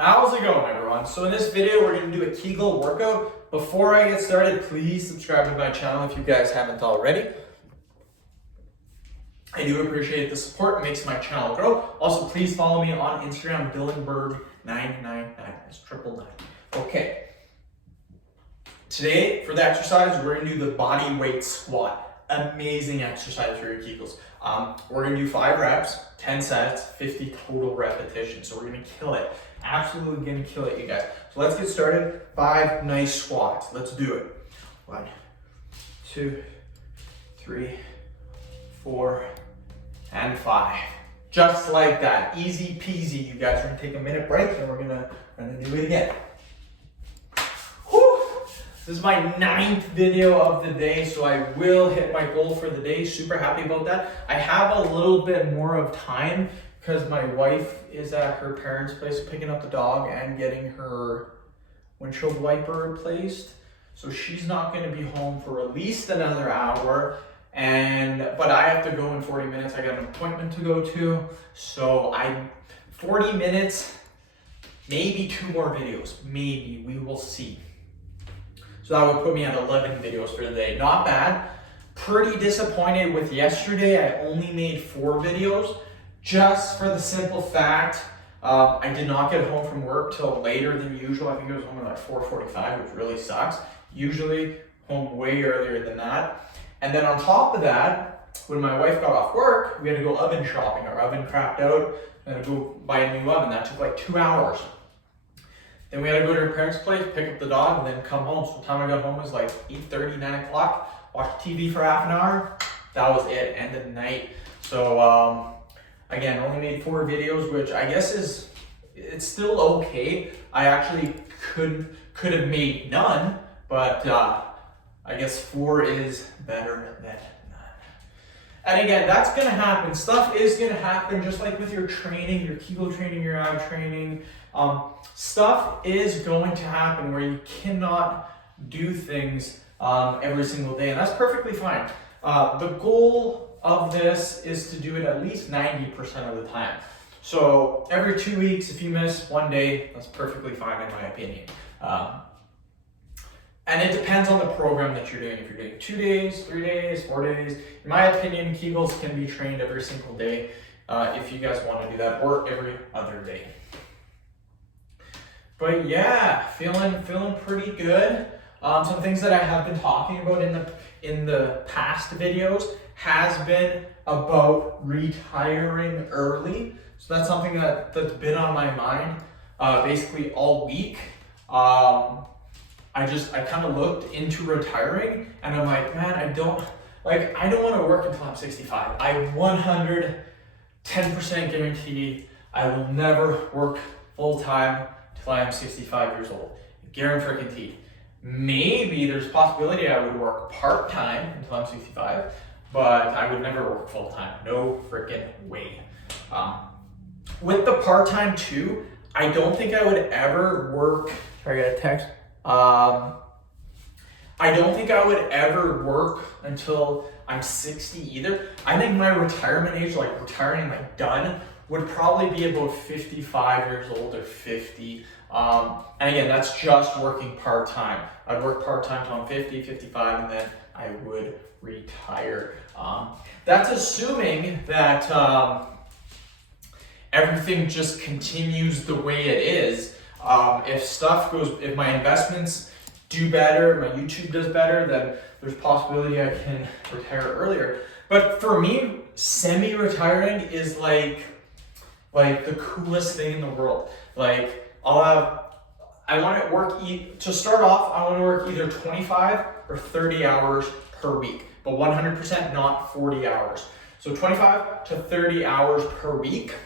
How's it going, everyone? So in this video, we're going to do a Kegel workout. Before I get started, please subscribe to my channel if you guys haven't already. I do appreciate the support. It makes my channel grow. Also, please follow me on Instagram, Dillenberg999. That's 999. Okay. Today, for the exercise, we're going to do the body weight squat. Amazing exercise for your Kegels. We're going to do 5 reps, 10 sets, 50 total repetitions. So we're going to kill it. Absolutely going to kill it, you guys. So let's get started. 5 nice squats. Let's do it. 1, 2, 3, 4, and 5. Just like that. Easy peasy. You guys are going to take a minute break and we're going to do it again. Whew. This is my 9th video of the day, so I will hit my goal for the day. Super happy about that. I have a little bit more of time because my wife is at her parents' place picking up the dog and getting her windshield wiper replaced. So she's not going to be home for at least another hour. But I have to go in 40 minutes. I got an appointment to go to. So 40 minutes, maybe 2 more videos. Maybe, we will see. So that would put me at 11 videos for the day. Not bad. Pretty disappointed with yesterday. I only made 4 videos. Just for the simple fact, I did not get home from work till later than usual. I think it was home at like 4:45, which really sucks. Usually home way earlier than that. And then on top of that, when my wife got off work, we had to go oven shopping. Our oven crapped out. We had to go buy a new oven. That took like 2 hours. Then we had to go to her parents' place, pick up the dog, and then come home. So the time I got home was like 8:30, 9 o'clock. Watched TV for half an hour. That was it. End of the night. So again, only made 4 videos, which I guess it's still okay. I actually could have made none, but I guess 4 is better than none. And again, that's gonna happen. Stuff is gonna happen, just like with your training, your Kegel training, your ab training. Stuff is going to happen where you cannot do things every single day, and that's perfectly fine. The goal of this is to do it at least 90% of the time. So every 2 weeks, if you miss 1 day, that's perfectly fine in my opinion. And it depends on the program that you're doing. If you're doing 2 days, 3 days, 4 days, in my opinion, Kegels can be trained every single day if you guys want to do that, or every other day. But yeah, feeling pretty good. Some things that I have been talking about in the past videos has been about retiring early. So that's something that's been on my mind basically all week. I kind of looked into retiring and I'm like, man, I don't want to work until I'm 65. I 110% guarantee I will never work full time till I am 65 years old. Guaranteed. Maybe there's a possibility I would work part-time until I'm 65, but I would never work full-time. No freaking way. With the part-time too, I don't think I would ever work. Sorry, I got a text. I don't think I would ever work until I'm 60 either. I think my retirement age, like retiring, like done, would probably be about 55 years old or 50. And again, that's just working part-time. I'd work part-time till I'm 50, 55, and then I would retire. That's assuming that everything just continues the way it is. If my investments do better, my YouTube does better, then there's possibility I can retire earlier. But for me, semi-retiring is like the coolest thing in the world. Like, I want to work, to start off, I want to work either 25 or 30 hours per week, but 100% not 40 hours. So 25 to 30 hours per week.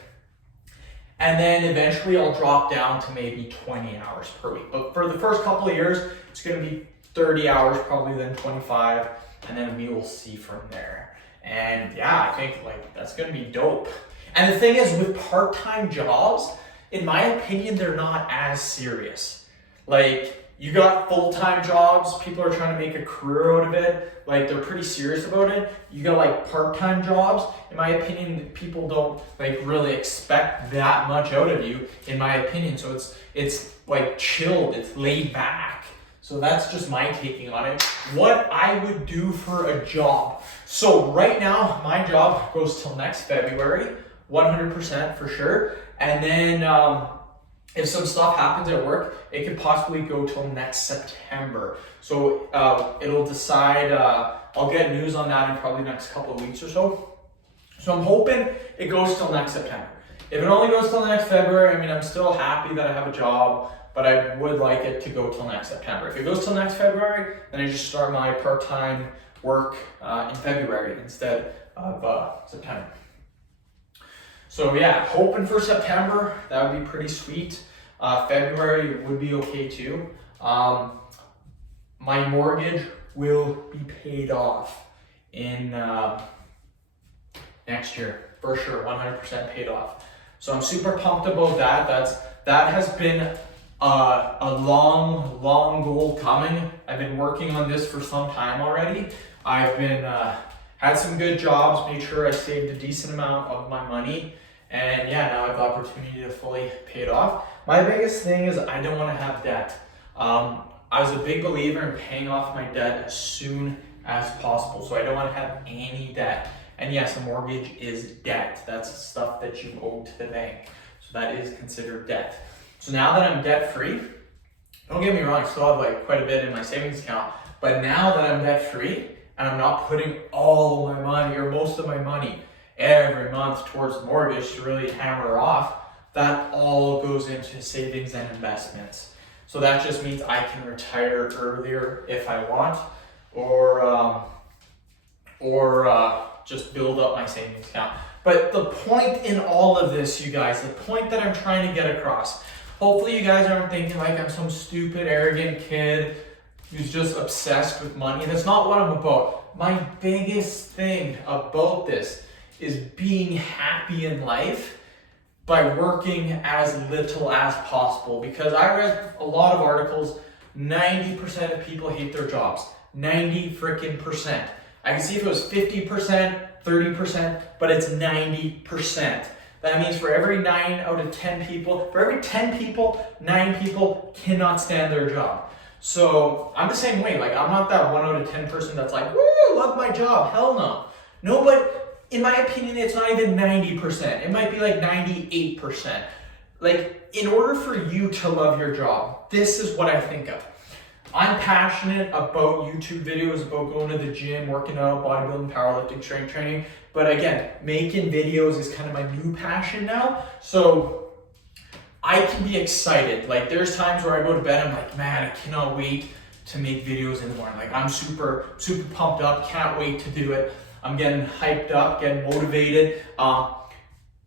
And then eventually I'll drop down to maybe 20 hours per week. But for the first couple of years, it's going to be 30 hours, probably then 25, and then we will see from there. And yeah, I think that's going to be dope. And the thing is, with part-time jobs, in my opinion, they're not as serious. Like, you got full-time jobs, people are trying to make a career out of it, like they're pretty serious about it. You got like part-time jobs. In my opinion, people don't like really expect that much out of you, in my opinion. So it's like chilled, it's laid back. So that's just my taking on it. What I would do for a job. So right now, my job goes till next February, 100% for sure. And then if some stuff happens at work, it could possibly go till next September. So it'll decide, I'll get news on that in probably next couple of weeks or so. So I'm hoping it goes till next September. If it only goes till next February, I mean, I'm still happy that I have a job, but I would like it to go till next September. If it goes till next February, then I just start my part-time work in February instead of September. So yeah, hoping for September, that would be pretty sweet. February would be okay too. My mortgage will be paid off in next year, for sure, 100% paid off. So I'm super pumped about that. That has been a long goal coming. I've been working on this for some time already. I've been had some good jobs, made sure I saved a decent amount of my money, and yeah, now I have the opportunity to fully pay it off. My biggest thing is I don't want to have debt. I was a big believer in paying off my debt as soon as possible, so I don't want to have any debt. And yes, a mortgage is debt. That's stuff that you owe to the bank, so that is considered debt. So now that I'm debt free, don't get me wrong, I still have like quite a bit in my savings account, but now that I'm debt free and I'm not putting all my money or most of my money every month towards the mortgage to really hammer off, that all goes into savings and investments. So that just means I can retire earlier if I want, or just build up my savings account. But the point in all of this, you guys, the point that I'm trying to get across, hopefully you guys aren't thinking like I'm some stupid, arrogant kid who's just obsessed with money. That's not what I'm about. My biggest thing about this is being happy in life by working as little as possible. Because I read a lot of articles, 90% of people hate their jobs. 90%. I can see if it was 50%, 30%, but it's 90%. That means for every 9 out of 10 people, for every 10 people, 9 people cannot stand their job. So I'm the same way. Like, I'm not that 1 out of 10 person that's like, woo, love my job. Hell no. No, but in my opinion, it's not even 90%. It might be like 98%. Like, in order for you to love your job, this is what I think of. I'm passionate about YouTube videos, about going to the gym, working out, bodybuilding, powerlifting, strength training. But again, making videos is kind of my new passion now. So I can be excited. Like, there's times where I go to bed, I'm like, man, I cannot wait to make videos in the morning. Like, I'm super pumped up, can't wait to do it. I'm getting hyped up, getting motivated.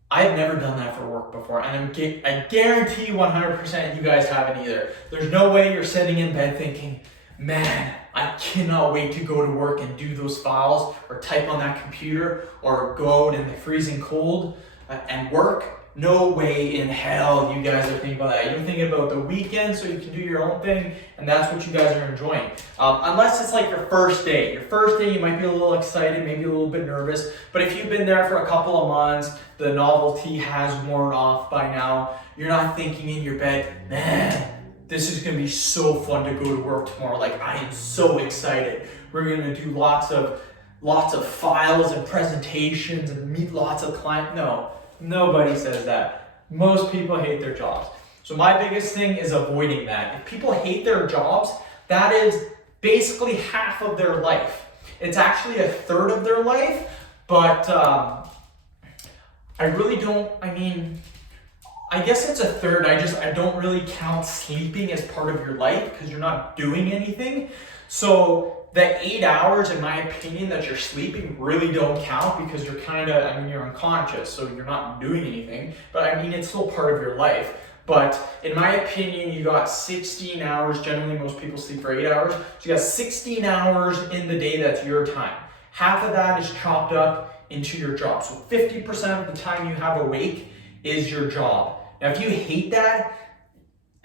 I've never done that for work before, and I guarantee 100% you guys haven't either. There's no way you're sitting in bed thinking, man, I cannot wait to go to work and do those files or type on that computer or go out in the freezing cold and work. No way in hell you guys are thinking about that. You're thinking about the weekend so you can do your own thing, and that's what you guys are enjoying. Unless it's like your first day. Your first day, you might be a little excited, maybe a little bit nervous, but if you've been there for a couple of months, the novelty has worn off by now. You're not thinking in your bed, man, this is gonna be so fun to go to work tomorrow. Like, I am so excited. We're gonna do lots of files and presentations and meet lots of clients. No. Nobody says that. Most people hate their jobs. So my biggest thing is avoiding that. If people hate their jobs, that is basically half of their life. It's actually a third of their life, but I really don't, I guess it's a third. I don't really count sleeping as part of your life because you're not doing anything. So the 8 hours, in my opinion, that you're sleeping really don't count because you're you're unconscious, so you're not doing anything. But it's still part of your life. But in my opinion, you got 16 hours. Generally, most people sleep for 8 hours. So you got 16 hours in the day that's your time. Half of that is chopped up into your job. So 50% of the time you have awake is your job. Now, if you hate that,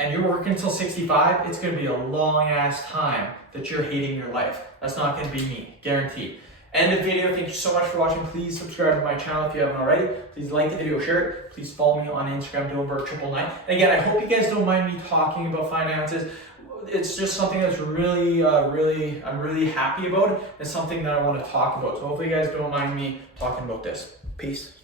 and you're working until 65, it's gonna be a long ass time that you're hating your life. That's not gonna be me, guaranteed. End of video. Thank you so much for watching. Please subscribe to my channel if you haven't already. Please like the video, share it. Please follow me on Instagram, Dylanburke999. And again, I hope you guys don't mind me talking about finances. It's just something that's I'm really happy about. It's something that I want to talk about. So hopefully you guys don't mind me talking about this. Peace.